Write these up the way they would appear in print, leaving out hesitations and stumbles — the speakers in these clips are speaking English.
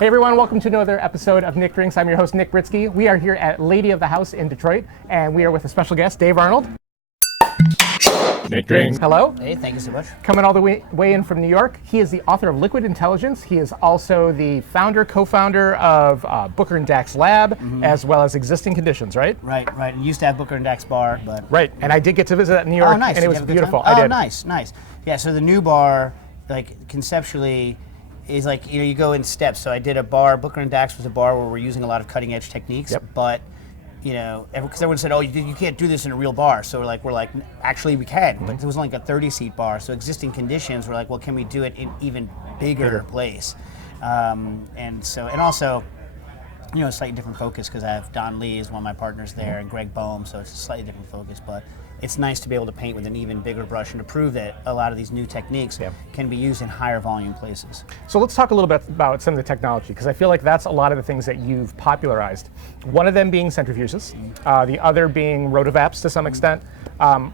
Hey everyone, welcome to another episode of Nick Drinks. I'm your host, Nick Britsky. We are here at Lady of the House in Detroit, and we are with a special guest, Dave Arnold. Nick Drinks. Hello. Hey, thank you so much. Coming all the way in from New York. He is the author of Liquid Intelligence. He is also the co-founder of Booker and Dax Lab, as well as Existing Conditions, right? Right. You used to have Booker and Dax bar, but... Right, and I did get to visit that in New York, nice. and it Did you was have a good beautiful. time? I did. Nice. Yeah, so the new bar, like, conceptually, is like, you go in steps. So I did a bar, Booker and Dax was a bar where we're using a lot of cutting edge techniques, but, because everyone said, oh, you can't do this in a real bar. So we're like, actually we can, but it was only like a 30-seat bar. So Existing Conditions, we're like, well, can we do it in even bigger place? And also, a slightly different focus because I have Don Lee is one of my partners there and Greg Boehm, so it's a slightly different focus, but it's nice to be able to paint with an even bigger brush and to prove that a lot of these new techniques can be used in higher volume places. So let's talk a little bit about some of the technology, because I feel like that's a lot of the things that you've popularized. One of them being centrifuges, the other being rotovaps to some extent.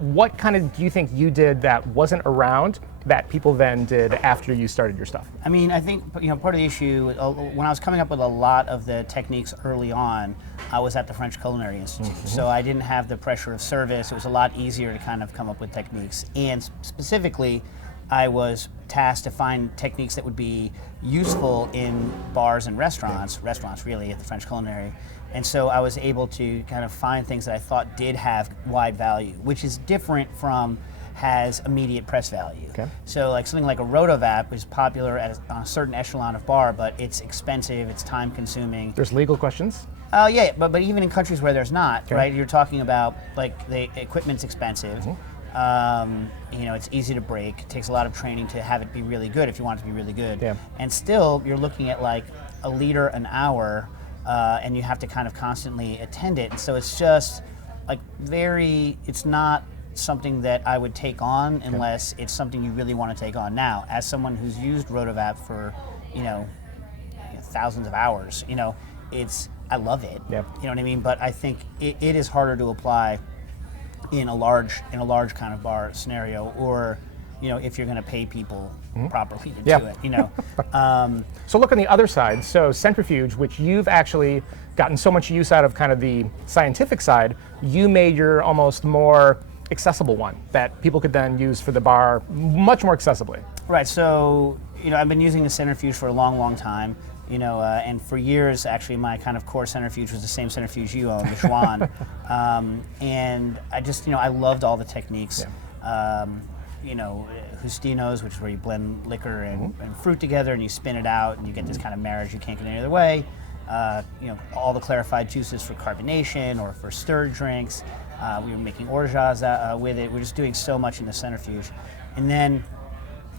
What kind of do you think you did that wasn't around that people then did after you started your stuff? I mean, I think part of the issue, when I was coming up with a lot of the techniques early on, I was at the French Culinary Institute, so I didn't have the pressure of service. It was a lot easier to kind of come up with techniques, and specifically, I was tasked to find techniques that would be useful in bars and restaurants really at the French Culinary. And so I was able to kind of find things that I thought did have wide value, which is different from has immediate press value. Okay. So like something like a rotovap is popular on a certain echelon of bar, but it's expensive, it's time consuming. There's legal questions? Yeah, but even in countries where there's not, right? You're talking about like the equipment's expensive. It's easy to break. It takes a lot of training to have it be really good if you want it to be really good. Yeah. And still, you're looking at like a liter an hour, and you have to kind of constantly attend it. And so it's just like it's not something that I would take on unless it's something you really want to take on. Now, as someone who's used rotovap for, thousands of hours, I love it. Yep. You know what I mean? But I think it is harder to apply in a large kind of bar scenario, or if you're going to pay people properly to do it. So look on the other side. So centrifuge, which you've actually gotten so much use out of, kind of the scientific side, you made your almost more accessible one that people could then use for the bar much more accessibly. Right. So I've been using the centrifuge for a long time. And for years, actually, my kind of core centrifuge was the same centrifuge you own, the Schwann. And I just, I loved all the techniques. Justinos, which is where you blend liquor and fruit together and you spin it out and you get this kind of marriage you can't get any other way. All the clarified juices for carbonation or for stirred drinks. We were making orgeats with it. We're just doing so much in the centrifuge. And then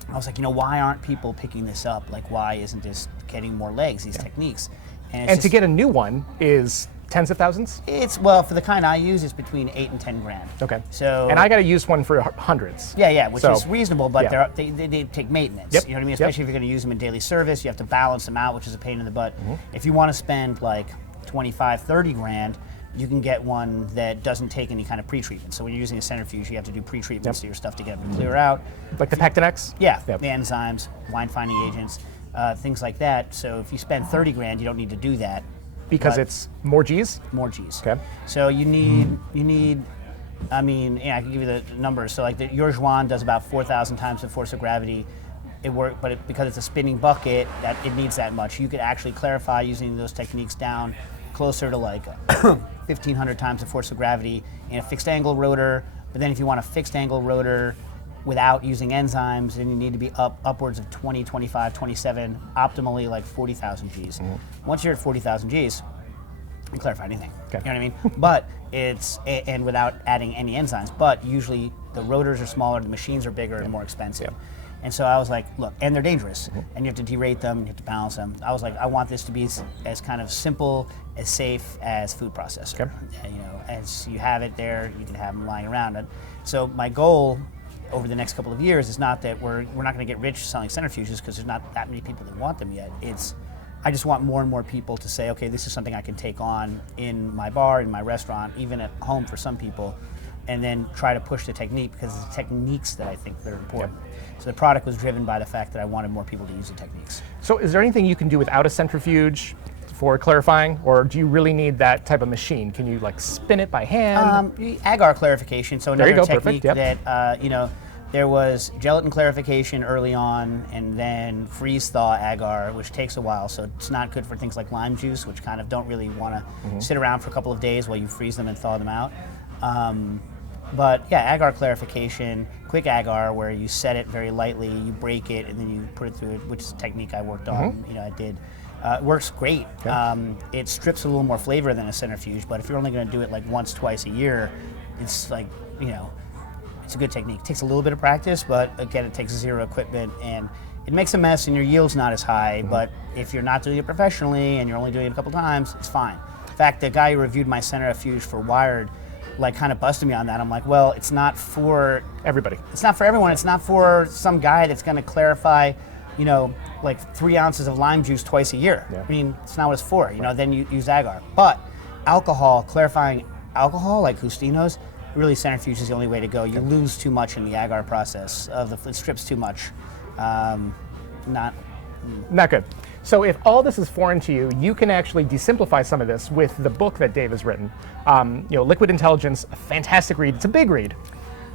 I was like, why aren't people picking this up? Like, why isn't this getting more legs, these techniques? And to get a new one is tens of thousands? For the kind I use, it's between 8 and 10 grand. Okay. So, and I got to use one for hundreds. Yeah, which is reasonable, but they take maintenance. Yep. You know what I mean? Especially if you're going to use them in daily service, you have to balance them out, which is a pain in the butt. If you want to spend like 25, 30 grand, you can get one that doesn't take any kind of pre-treatment. So when you're using a centrifuge, you have to do pre-treatments to your stuff to get them to clear out. Like the Pectinex? Yeah, the enzymes, wine-finding agents, things like that. So if you spend 30 grand, you don't need to do that. Because it's more G's? More G's. Okay. So you need, I can give you the numbers. So like your Schwann does about 4,000 times the force of gravity. Because it's a spinning bucket, that it needs that much. You could actually clarify using those techniques down closer to like 1,500 times the force of gravity in a fixed angle rotor. But then if you want a fixed angle rotor without using enzymes, then you need to be upwards of 20, 25, 27, optimally like 40,000 Gs. Once you're at 40,000 Gs, you can clarify anything. Okay. You know what I mean? But and without adding any enzymes. But usually the rotors are smaller, the machines are bigger and more expensive. And so I was like, look, and they're dangerous, and you have to derate them, you have to balance them. I was like, I want this to be as kind of simple, as safe as food processor. Okay. As you have it there, you can have them lying around. And so my goal over the next couple of years is not that we're not going to get rich selling centrifuges because there's not that many people that want them yet. I just want more and more people to say, okay, this is something I can take on in my bar, in my restaurant, even at home for some people. and then try to push the technique because it's the techniques that I think that are important. So the product was driven by the fact that I wanted more people to use the techniques. So is there anything you can do without a centrifuge for clarifying, or do you really need that type of machine? Can you like spin it by hand? Agar clarification, so There you another go, technique perfect, that, there was gelatin clarification early on, and then freeze thaw agar, which takes a while, so it's not good for things like lime juice, which kind of don't really want to sit around for a couple of days while you freeze them and thaw them out. But yeah, agar clarification, quick agar, where you set it very lightly, you break it, and then you put it through it, which is a technique I worked on. I did. It works great. Okay. It strips a little more flavor than a centrifuge, but if you're only going to do it like once, twice a year, it's like, it's a good technique. It takes a little bit of practice, but again, it takes zero equipment, and it makes a mess, and your yield's not as high. But if you're not doing it professionally and you're only doing it a couple times, it's fine. In fact, the guy who reviewed my centrifuge for Wired, like, kind of busted me on that. I'm like, well, it's not for Everybody. It's not for everyone. It's not for some guy that's going to clarify, like 3 ounces of lime juice twice a year. Yeah. I mean, it's not what it's for. Then you use agar. But alcohol, clarifying alcohol, like Justinos, really centrifuge is the only way to go. You lose too much in the agar process. It strips too much. Not good. So if all this is foreign to you, you can actually desimplify some of this with the book that Dave has written. Liquid Intelligence, a fantastic read. It's a big read,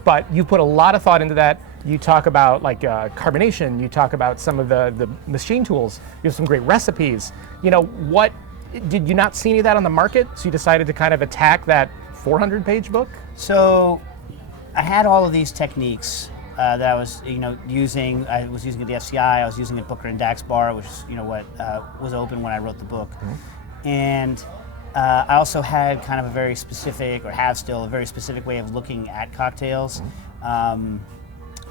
but you put a lot of thought into that. You talk about carbonation. You talk about some of the machine tools. You have some great recipes. What did you not see any of that on the market? So you decided to kind of attack that 400-page book? So I had all of these techniques that I was, using. I was using at the FCI. I was using at Booker and Dax Bar, which is, what was open when I wrote the book. And I also had kind of a very specific, or have still, a very specific way of looking at cocktails.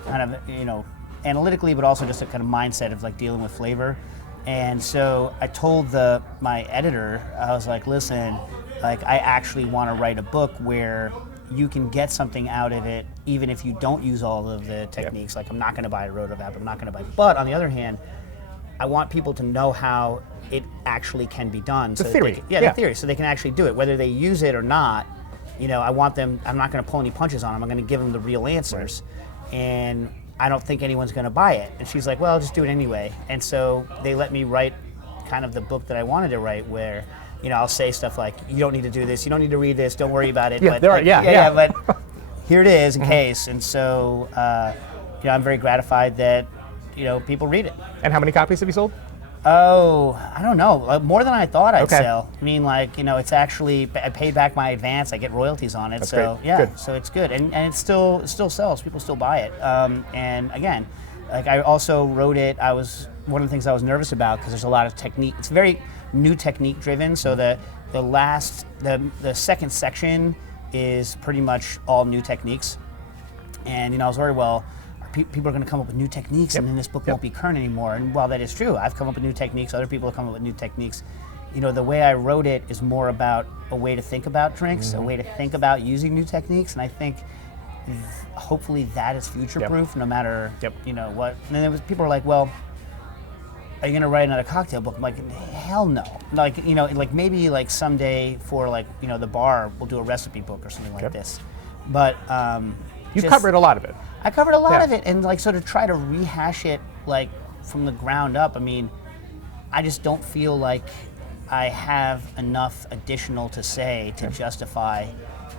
Kind of, analytically, but also just a kind of mindset of like dealing with flavor. And so I told my editor, I was like, listen, like, I actually want to write a book where you can get something out of it, even if you don't use all of the techniques. Like, I'm not going to buy a rotovap, I'm not going to buy. But on the other hand, I want people to know how it actually can be done. The so theory. The theory, so they can actually do it, whether they use it or not. I want them. I'm not going to pull any punches on them. I'm going to give them the real answers, and I don't think anyone's going to buy it. And she's like, well, just do it anyway. And so they let me write kind of the book that I wanted to write, where I'll say stuff like, you don't need to do this, you don't need to read this, don't worry about it. Yeah, But but here it is in case. And so, I'm very gratified that, people read it. And how many copies have you sold? Oh, I don't know. More than I thought I'd Okay. sell. I mean, it's actually, I paid back my advance. I get royalties on it. That's so great. yeah, Good. so it's good, and it still sells. People still buy it. And again, like, I also wrote it. One of the things I was nervous about, because there's a lot of technique. It's very new technique driven. So the second section is pretty much all new techniques. And I was worried, well, people are going to come up with new techniques, and then this book won't be current anymore. And while that is true, I've come up with new techniques, other people have come up with new techniques. The way I wrote it is more about a way to think about drinks, a way to think about using new techniques, and I think hopefully that is future-proof no matter what. And then people are like, well, are you going to write another cocktail book? I'm like, hell no. Like, maybe like someday for the bar, we'll do a recipe book or something like this. But You've covered a lot of it. I covered a lot of it, and so to try to rehash it from the ground up, I mean, I just don't feel like I have enough additional to say to justify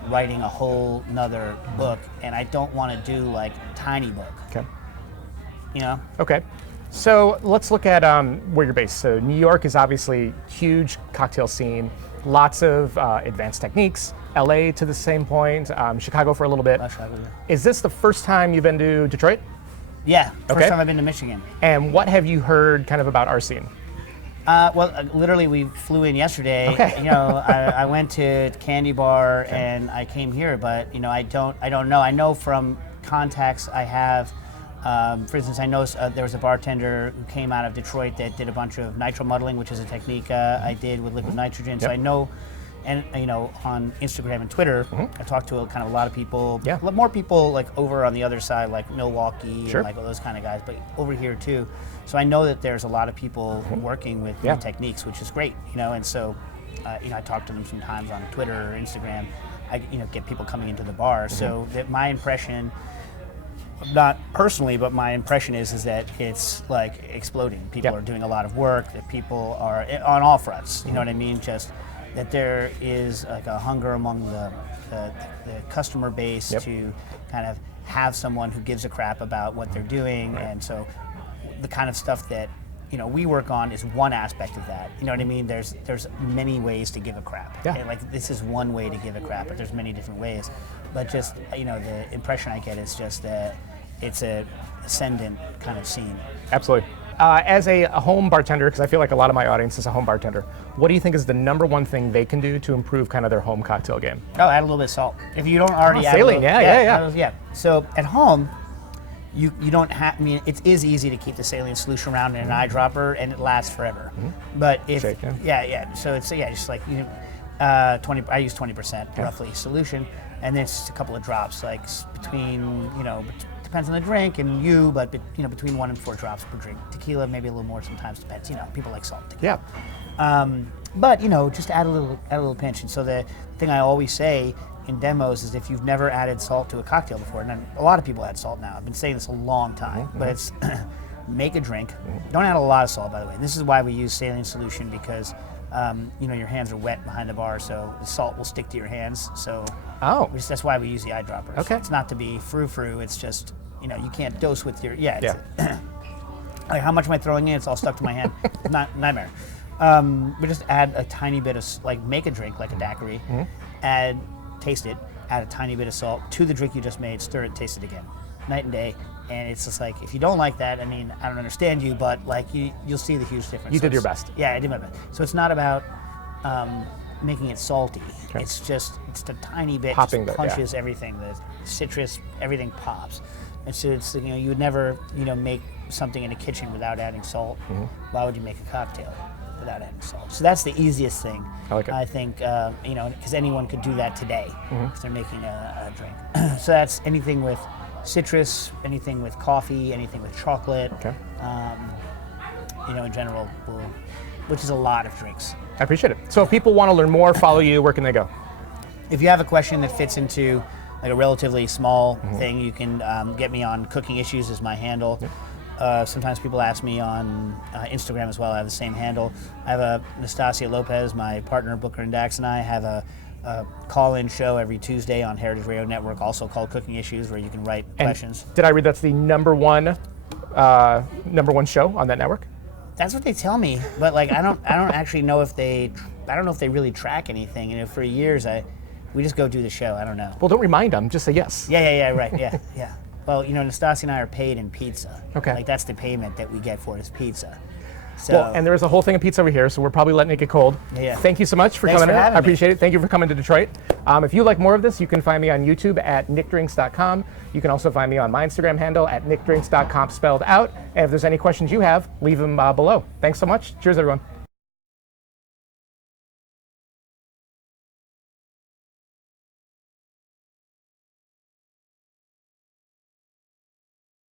writing a whole nother book, and I don't want to do tiny book. Okay. Okay. So let's look at where you're based. So New York is obviously huge cocktail scene, lots of advanced techniques. LA to the same point, Chicago for a little bit. Chicago, yeah. Is this the first time you've been to Detroit? Yeah, first Okay. time I've been to Michigan. And what have you heard kind of about our scene? Literally, we flew in yesterday. Okay. I went to Candy Bar and I came here, but I don't know. I know from contacts I have. For instance, I know there was a bartender who came out of Detroit that did a bunch of nitro muddling, which is a technique I did with liquid nitrogen. So I know, and on Instagram and Twitter, I talked to kind of a lot of people. Yeah. More people over on the other side, like Milwaukee Sure. and those kind of guys, but over here too. So I know that there's a lot of people working with new techniques, which is great. And so I talk to them sometimes on Twitter or Instagram. get people coming into the bar. So that my impression, not personally, but my impression is that it's like exploding. People are doing a lot of work. That people are on all fronts. You know what I mean? Just that there is like a hunger among the customer base to kind of have someone who gives a crap about what they're doing, and so the kind of stuff that we work on is one aspect of that. You know what I mean? There's many ways to give a crap. Yeah. And like this is one way to give a crap, but there's many different ways. But just the impression I get is just that it's a ascendant kind of scene. Absolutely. As a home bartender, because I feel like a lot of my audience is a home bartender, what do you think is the number one thing they can do to improve kind of their home cocktail game? Oh, add a little bit of salt. If you don't already add saline, yeah. So at home, you don't have. I mean, it is easy to keep the saline solution around in an eyedropper, and it lasts forever. But if Shake, so it's just like 20. I use 20% roughly solution, and then it's just a couple of drops, like between depends on the drink and but between 1 and 4 drops per drink. Tequila maybe a little more sometimes, depends. People like salt. Tequila. Yeah. But just add a little pinch. And so the thing I always say in demos is if you've never added salt to a cocktail before, and a lot of people add salt now. I've been saying this a long time, but it's make a drink. Don't add a lot of salt, by the way. And this is why we use saline solution, because your hands are wet behind the bar, so the salt will stick to your hands. So that's why we use the eyedroppers. Okay. It's not to be frou-frou. It's just you can't dose with your like how much am I throwing in? It's all stuck to my hand. Not nightmare. We just add a tiny bit of make a drink like a daiquiri, taste it, add a tiny bit of salt to the drink you just made, stir it, taste it again, night and day. And it's just like, if you don't like that, I mean, I don't understand you, but like you'll see the huge difference. You did your best. Yeah, I did my best. So it's not about making it salty. Okay. It's a tiny bit, Popping just punches everything. The citrus, everything pops. And so it's you would never make something in a kitchen without adding salt. Why would you make a cocktail without adding salt? So that's the easiest thing. I like it. I think because anyone could do that today because they're making a drink. So that's anything with citrus, anything with coffee, anything with chocolate. Okay. In general, which is a lot of drinks. I appreciate it. So if people want to learn more, follow you, where can they go? If you have a question that fits into like a relatively small thing, you can get me on Cooking Issues is my handle. Sometimes people ask me on Instagram as well. I have the same handle. I have Nastasia Lopez, my partner, Booker and Dax, and I have a call-in show every Tuesday on Heritage Radio Network, also called Cooking Issues, where you can write questions. Did I read that's the number one show on that network? That's what they tell me, but like I don't actually know if they really track anything. And for years we just go do the show. I don't know. Well, don't remind them. Just say yes. Yeah, right. Yeah. Well, Nastasia and I are paid in pizza. Okay. Like that's the payment that we get for it is pizza. So, Well, and there's a whole thing of pizza over here, so we're probably letting it get cold. Yeah. Thank you so much for Thanks coming for in. having I me. appreciate it. Thank you for coming to Detroit. If you like more of this, you can find me on YouTube at nickdrinks.com. You can also find me on my Instagram handle at nickdrinks.com spelled out. And if there's any questions you have, leave them below. Thanks so much. Cheers, everyone.